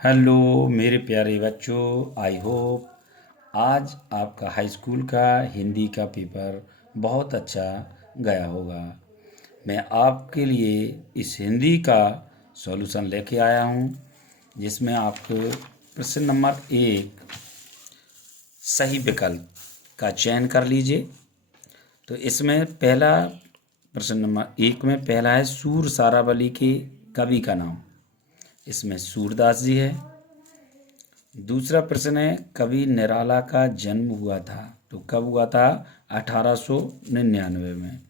Hello मेरे प्यारे बच्चों, आई होप आज आपका हाई स्कूल का हिंदी का पेपर बहुत अच्छा गया होगा। मैं आपके लिए इस हिंदी का सॉल्यूशन लेके आया हूँ, जिसमें आपको प्रश्न नंबर 1 सही विकल्प का चयन कर लीजिए। तो इसमें पहला प्रश्न नंबर 1 में पहला है सूर सारावली के कवि का नाम। इसमें सूरदास जी है। दूसरा प्रश्न है कवि निराला का जन्म हुआ था, तो कब हुआ था? 1899 में।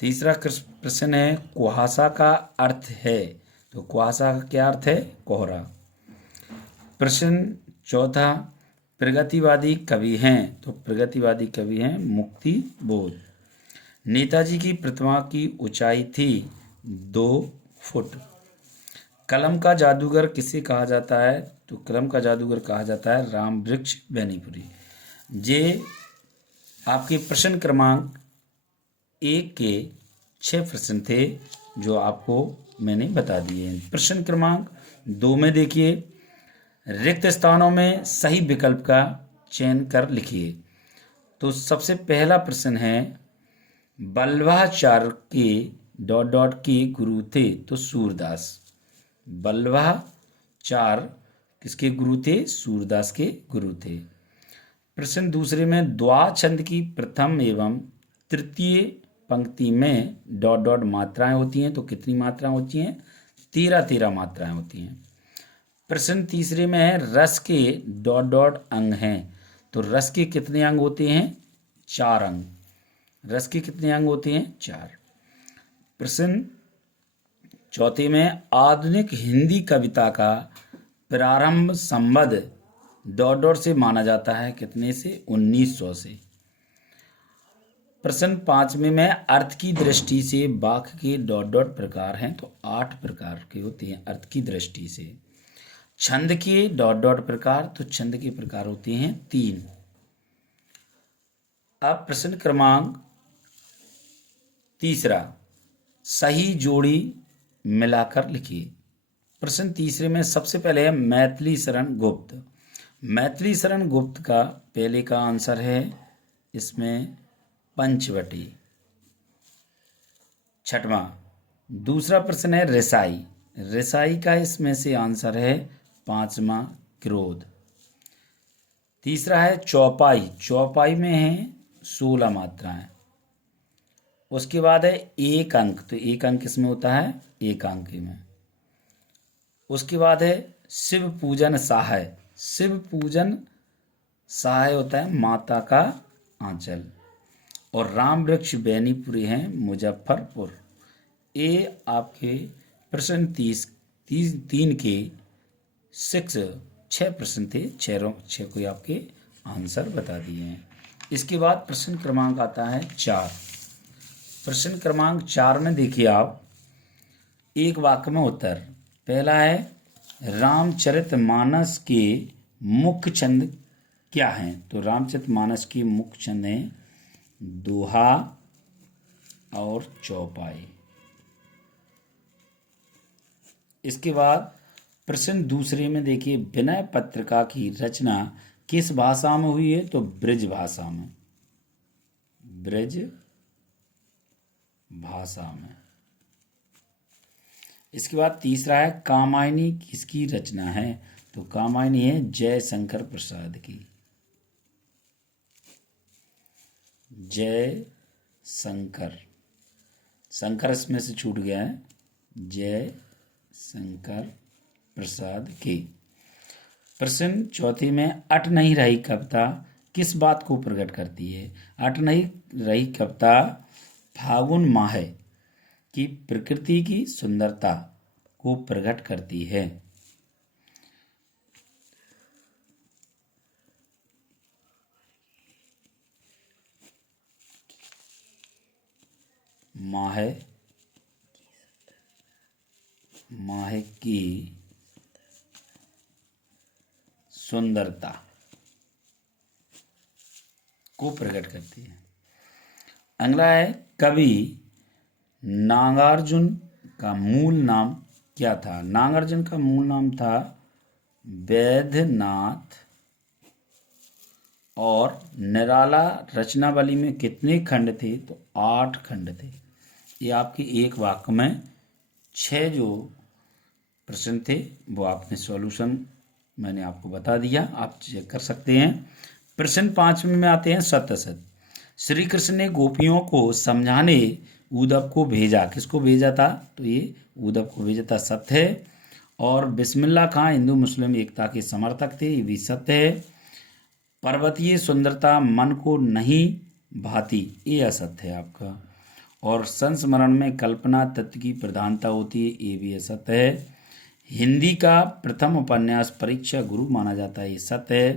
तीसरा प्रश्न है कुहासा का अर्थ है, तो कुहासा का क्या अर्थ है? कोहरा। प्रश्न चौथा प्रगतिवादी कवि हैं, तो प्रगतिवादी कवि हैं मुक्ति बोध। नेताजी की प्रतिमा की ऊंचाई थी 2 फुट। कलम का जादूगर किसे कहा जाता है? तो कलम का जादूगर कहा जाता है राम वृक्ष बेनीपुरी। ये आपके प्रश्न क्रमांक 1 के 6 प्रश्न थे, जो आपको मैंने बता दिए हैं। प्रश्न क्रमांक 2 में देखिए, रिक्त स्थानों में सही विकल्प का चयन कर लिखिए। तो सबसे पहला प्रश्न है वल्लभाचार्य के डॉट डॉट के गुरु थे, तो सूरदास। वल्लभाचार्य किसके गुरु थे? सूरदास के गुरु थे। प्रश्न दूसरे में द्वाछंद की प्रथम एवं तृतीय पंक्ति में डॉट डॉट मात्राएं होती हैं, तो कितनी मात्राएं होती हैं? 13 मात्राएं होती हैं। प्रश्न तीसरे में है रस के डॉट डॉट अंग हैं, तो रस के कितने अंग होते हैं? 4 अंग। रस के कितने अंग होते हैं? 4। प्रश्न चौथे में आधुनिक हिंदी कविता का प्रारंभ संबद्ध डॉट डॉट से माना जाता है, कितने से? 1900 से। प्रश्न 5 में अर्थ की दृष्टि से वाक्य के डॉट डॉट प्रकार हैं, तो 8 प्रकार के होते हैं अर्थ की दृष्टि से। छंद के डॉट डॉट प्रकार, तो छंद के प्रकार होते हैं 3। अब प्रश्न क्रमांक तीसरा सही जोड़ी मिलाकर लिखिए। प्रश्न तीसरे में सबसे पहले है मैथिली शरण गुप्त। मैथिली शरण गुप्त का पहले का आंसर है इसमें पंचवटी। छठवां दूसरा प्रश्न है रिसाई। रिसाई का इसमें से आंसर है 5वां क्रोध। तीसरा है चौपाई। चौपाई में है 16 मात्राएं। उसके बाद है एक अंक, तो एक अंक किसमें होता है? एक अंक में। उसके बाद है शिव पूजन सहाय। शिव पूजन सहाय होता है माता का आंचल। और राम वृक्ष बेनीपुरी हैं मुजफ्फरपुर। ये आपके प्रश्न 3 के 6 प्रश्न थे। 6 को आपके आंसर बता दिए हैं। इसके बाद प्रश्न क्रमांक आता है 4। प्रश्न क्रमांक 4 में देखिए आप, एक वाक्य में उत्तर। पहला है रामचरितमानस के मुख्य छंद क्या हैं? तो रामचरितमानस के मुख्य छंद हैं दोहा और चौपाई। इसके बाद प्रश्न दूसरे में देखिए, विनय पत्रिका की रचना किस भाषा में हुई है? तो ब्रज भाषा में। ब्रज भाषा में। इसके बाद तीसरा है कामायनी किसकी रचना है? तो कामायनी है जयशंकर प्रसाद की। जय शंकर, शंकर इसमें से छूट गया है। जय शंकर प्रसाद की। प्रश्न चौथे में अट नहीं रही कविता किस बात को प्रकट करती है? अट नहीं रही कविता फागुन माह की प्रकृति की सुंदरता को प्रकट करती है। माह की सुंदरता को प्रकट करती है। अगला है कवि नागार्जुन का मूल नाम क्या था? नागार्जुन का मूल नाम था वैद्यनाथ और निराला रचनावली में कितने खंड थे? तो 8 खंड थे। ये आपके एक वाक्य में 6 जो प्रश्न थे वो आपने सॉल्यूशन मैंने आपको बता दिया, आप चेक कर सकते हैं। प्रश्न 5 में आते हैं सत्य असत्य। श्री कृष्ण ने गोपियों को समझाने उद्धव को भेजा, किसको भेजा था? तो ये उद्धव को भेजा था, सत्य है। और बिस्मिल्लाह खां हिंदू मुस्लिम एकता के समर्थक थे, ये भी सत्य है। पर्वतीय सुंदरता मन को नहीं भाती, ये असत्य है आपका। और संस्मरण में कल्पना तत्व की प्रधानता होती है, ये भी असत्य है। हिंदी का प्रथम उपन्यास परीक्षा गुरु माना जाता है, ये सत्य है।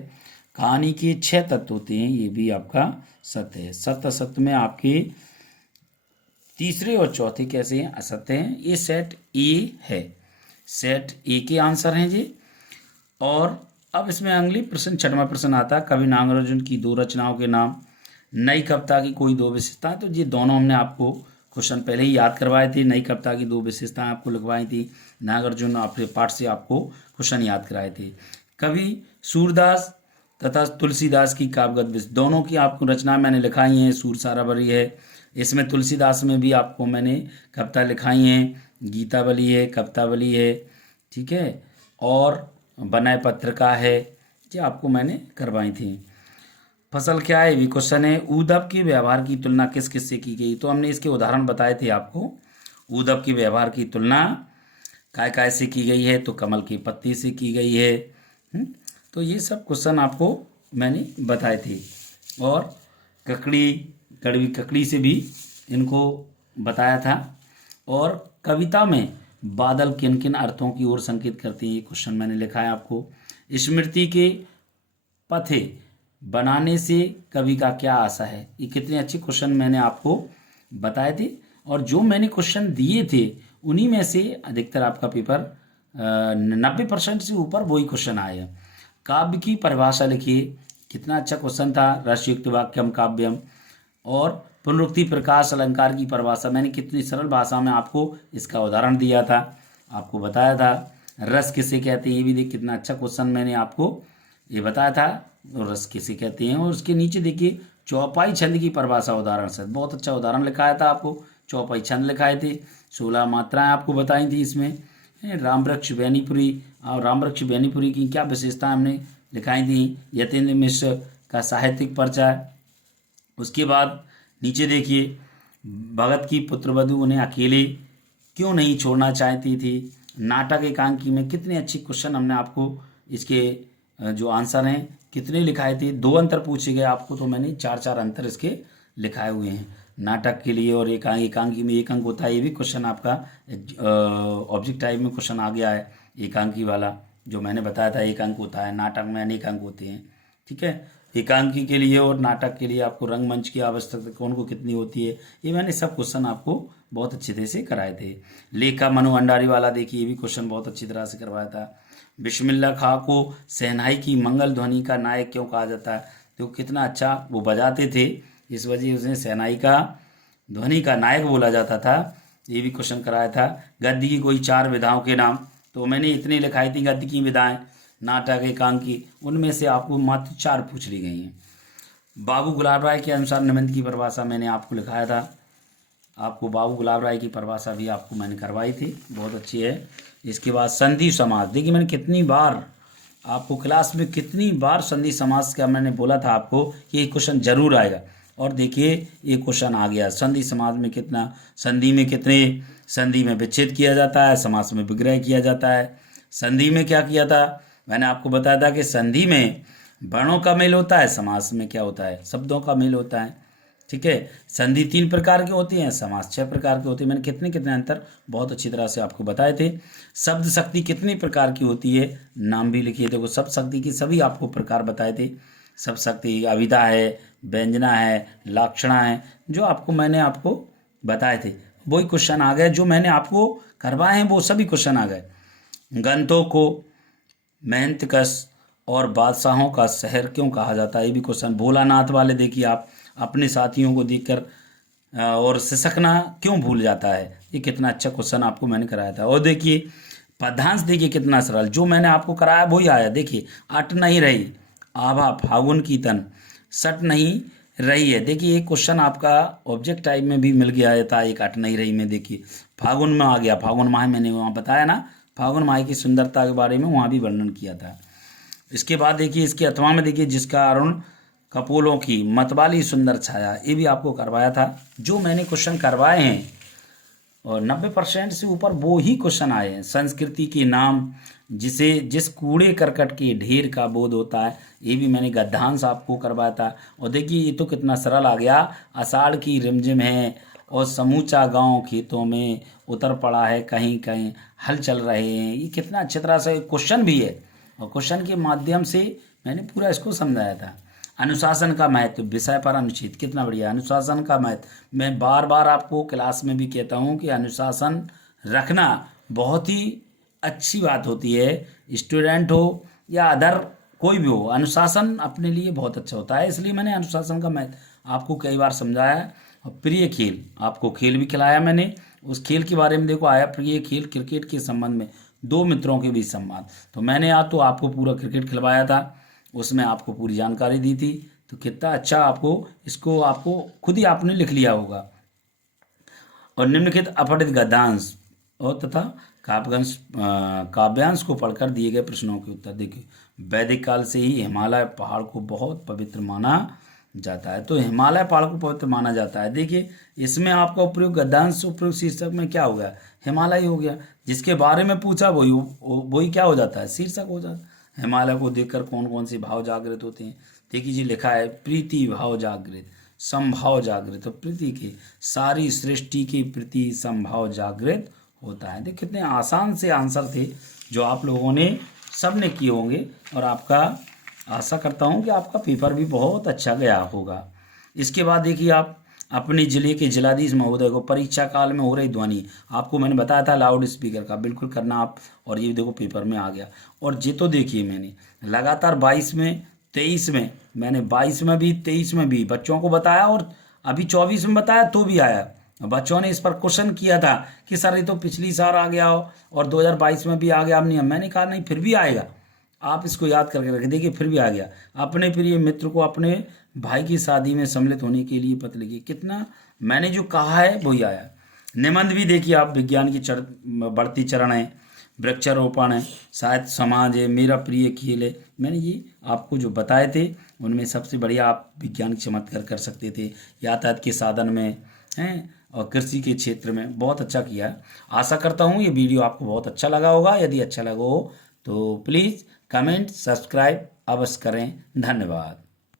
कहानी के 6 तत्व होते हैं, ये भी आपका सत्य है। सत्य असत्य में आपके तीसरे और चौथे कैसे हैं? असत्य हैं। ये सेट ए है, सेट ए के आंसर हैं जी। और अब इसमें अगली प्रश्न 6वां प्रश्न आता है, कवि नागार्जुन की 2 रचनाओं के नाम। नई कविता की कोई 2 विशेषताएं। तो ये दोनों हमने आपको क्वेश्चन पहले ही याद करवाए थे। नई कविता की 2 विशेषताएं आपको लिखवाई थी, नागार्जुन आपके पाठ से आपको क्वेश्चन याद कराए थे। कवि सूरदास तथा तुलसीदास की काव्यगत दोनों की आपको रचना मैंने लिखाई हैं। सूर सारावली है, इसमें तुलसीदास में भी आपको मैंने कविता लिखाई हैं, गीतावली है, कवितावली है, ठीक है, और बनय पत्रिका है, ये आपको मैंने करवाई थी। फसल क्या है, ये भी क्वेश्चन है। उद्धव के व्यवहार की तुलना किस किस से की गई? तो हमने इसके उदाहरण बताए थे आपको। उद्धव के व्यवहार की तुलना काय काय से की गई है? तो कमल की पत्ती से की गई है। तो ये सब क्वेश्चन आपको मैंने बताए थे। और ककड़ी, कड़वी ककड़ी से भी इनको बताया था। और कविता में बादल किन किन अर्थों की ओर संकेत करते हैं, ये क्वेश्चन मैंने लिखा है आपको। स्मृति के पथे बनाने से कवि का क्या आशा है? ये कितने अच्छे क्वेश्चन मैंने आपको बताए थे। और जो मैंने क्वेश्चन दिए थे उन्हीं में से अधिकतर आपका पेपर 90% से ऊपर वही क्वेश्चन आए हैं। काव्य की परिभाषा लिखिए, कितना अच्छा क्वेश्चन था। रसयुक्त वाक्यम काव्यम। और पुनरुक्ति प्रकाश अलंकार की परिभाषा मैंने कितनी सरल भाषा में आपको इसका उदाहरण दिया था, आपको बताया था। रस किसे कहते हैं, ये भी देख कितना अच्छा क्वेश्चन मैंने आपको ये बताया था, और रस किसे कहते हैं। और उसके नीचे देखिए चौपाई छंद की परिभाषा उदाहरण से बहुत अच्छा उदाहरण लिखाया था आपको। चौपाई छंद लिखाए थे, 16 मात्राएं आपको बताई थी इसमें। रामवृक्ष बेनीपुरी, और रामवृक्ष बेनीपुरी की क्या विशेषताएं हमने लिखाई थी। यतीन्द्र मिश्र का साहित्यिक परिचय। उसके बाद नीचे देखिए भगत की पुत्रवधू उन्हें अकेले क्यों नहीं छोड़ना चाहती थी। नाटक एकांकी में कितने अच्छे क्वेश्चन हमने आपको इसके जो आंसर हैं कितने लिखाए थे। 2 अंतर पूछे गए आपको, तो मैंने 4 अंतर इसके लिखाए हुए हैं नाटक के लिए। और एकांकी में 1 अंक होता है, ये भी क्वेश्चन आपका ऑब्जेक्ट टाइप में क्वेश्चन आ गया है। एकांकी वाला जो मैंने बताया था 1 अंक होता है, नाटक में अनेक अंक होते हैं, ठीक है। एकांकी के लिए और नाटक के लिए आपको रंगमंच की आवश्यकता कौन को कितनी होती है, ये मैंने सब क्वेश्चन आपको बहुत अच्छे तरह से कराए थे। लेखा मनु भंडारी वाला देखिए, ये भी क्वेश्चन बहुत अच्छी तरह से करवाया था। बिस्मिल्लाह खां को शहनाई की मंगल ध्वनि का नायक क्यों कहा जाता है? तो कितना अच्छा वो बजाते थे, इस वजह उसे शहनाई का ध्वनि का नायक बोला जाता था, ये भी क्वेश्चन कराया था। गद्य की कोई 4 विधाओं के नाम, तो मैंने इतनी लिखाई थी गद्य की विधाएं, नाटक एकांकी, उनमें से आपको मात्र 4 पूछ ली गई हैं। बाबू गुलाब राय के अनुसार निबंध की परिभाषा मैंने आपको लिखाया था, आपको बाबू गुलाब राय की परिभाषा भी आपको मैंने करवाई थी, बहुत अच्छी है। इसके बाद संधि समास, देखिए मैंने कितनी बार आपको क्लास में कितनी बार संधि समास का मैंने बोला था आपको कि ये क्वेश्चन जरूर आएगा, और देखिए ये क्वेश्चन आ गया। संधि समास में कितना, संधि में कितने, संधि में विच्छेद किया जाता है, समास में विग्रह किया जाता है। संधि में क्या किया था, मैंने आपको बताया था कि संधि में वर्णों का मेल होता है, समास में क्या होता है, शब्दों का मेल होता है, ठीक है। संधि 3 प्रकार की होती हैं, समास 6 प्रकार के होते हैं। मैंने कितने कितने अंतर बहुत अच्छी तरह से आपको बताए थे। शब्द शक्ति कितनी प्रकार की होती है, नाम भी लिखिए। देखो शब्द शक्ति की सभी आपको प्रकार बताए थे। शब्द शक्ति अविधा है, व्यंजना है, लक्षणा है, जो आपको मैंने आपको बताए थे वही क्वेश्चन आ गए। जो मैंने आपको करवाए हैं वो सभी क्वेश्चन आ गए। ग्रंथों को मेहनतकश और बादशाहों का शहर क्यों कहा जाता है, ये भी क्वेश्चन। भोलानाथ वाले देखिए आप, अपने साथियों को देखकर और सिसकना क्यों भूल जाता है, ये कितना अच्छा क्वेश्चन आपको मैंने कराया था। और देखिए पद्यांश देखिए कितना सरल, जो मैंने आपको कराया वही आया। देखिए अट नहीं रही, आभा फागुन की तन, सट नहीं रही है। देखिए एक क्वेश्चन आपका ऑब्जेक्ट टाइप में भी मिल गया था, एक अट नहीं रही में। देखिए फागुन में आ गया, फागुन माह मैंने वहाँ बताया ना, फागुन माह की सुंदरता के बारे में वहाँ भी वर्णन किया था। इसके बाद देखिए इसके अथवा में देखिए, जिसका अरुण कपोलों की मतवाली सुंदर छाया, ये भी आपको करवाया था। जो मैंने क्वेश्चन करवाए हैं और 90% से ऊपर वो ही क्वेश्चन आए हैं। संस्कृति के नाम, जिसे जिस कूड़े करकट के ढेर का बोध होता है, ये भी मैंने गद्यांश आपको करवाया था। और देखिए ये तो कितना सरल आ गया, आषाढ़ की रिमझिम है और समूचा गांव खेतों में उतर पड़ा है, कहीं कहीं हल चल रहे हैं। ये कितना अच्छी तरह से क्वेश्चन भी है और क्वेश्चन के माध्यम से मैंने पूरा इसको समझाया था। अनुशासन का महत्व, विषय पर अनुच्छेद, कितना बढ़िया। अनुशासन का महत्व, मैं बार बार आपको क्लास में भी कहता हूँ कि अनुशासन रखना बहुत ही अच्छी बात होती है। स्टूडेंट हो या अदर कोई भी हो, अनुशासन अपने लिए बहुत अच्छा होता है। इसलिए मैंने अनुशासन का महत्व आपको कई बार समझाया है। और प्रिय खेल, आपको खेल भी खिलाया मैंने। उस खेल के बारे में देखो आया, प्रिय खेल क्रिकेट के संबंध में, दो मित्रों के बीच संवाद। तो मैंने या तो आपको पूरा क्रिकेट खिलवाया था, उसमें आपको पूरी जानकारी दी थी। तो कितना अच्छा आपको, इसको आपको खुद ही आपने लिख लिया होगा। और निम्नलिखित अपठित गद्यांश और तथा काव्यांश को पढ़कर दिए गए प्रश्नों के उत्तर। देखिए वैदिक काल से ही हिमालय पहाड़ को बहुत पवित्र माना जाता है। तो हिमालय पहाड़ को पवित्र माना जाता है। देखिए इसमें आपका उपयोग गद्यांश उपयोग शीर्षक में क्या हो गया, हिमालय हो गया। जिसके बारे में पूछा वही वही क्या हो जाता है, शीर्षक हो जाता है। हिमालय को देखकर कौन कौन से भाव जागृत होते हैं। देखिए जी लिखा है, प्रीति भाव जागृत, संभाव जागृत। तो प्रीति के, सारी सृष्टि के प्रति संभाव जागृत होता है। देखिए कितने आसान से आंसर थे जो आप लोगों ने सबने किए होंगे। और आपका आशा करता हूँ कि आपका पेपर भी बहुत अच्छा गया होगा। इसके बाद देखिए आप अपने जिले के जिलाधीश महोदय को परीक्षा काल में हो रही ध्वनि, आपको मैंने बताया था लाउड स्पीकर का बिल्कुल करना आप। और ये देखो पेपर में आ गया। और ये तो देखिए मैंने लगातार 22 में 23 में, मैंने 22 में भी 23 में भी बच्चों को बताया और अभी 24 में बताया तो भी आया। बच्चों ने इस पर क्वेश्चन किया था कि सर ये तो पिछली साल आ गया हो और 2022 में भी आ गया। अब नहीं, मैंने कहा नहीं फिर भी आएगा, आप इसको याद करके रखें। देखिए फिर भी आ गया। अपने प्रिय मित्र को अपने भाई की शादी में सम्मिलित होने के लिए पत्र लिखिए। कितना मैंने जो कहा है वही आया। निबंध भी देखिए आप, विज्ञान की बढ़ती चरण है, वृक्षारोपण है, साहित्य समाज है, मेरा प्रिय खेल है। मैंने ये आपको जो बताए थे उनमें सबसे बढ़िया आप विज्ञान की चमत्कार कर सकते थे। यातायात के साधन में हैं और कृषि के क्षेत्र में बहुत अच्छा किया है। आशा करता हूँ ये वीडियो आपको बहुत अच्छा लगा होगा। यदि अच्छा लगा हो तो प्लीज़ कमेंट सब्सक्राइब अवश्य करें। धन्यवाद।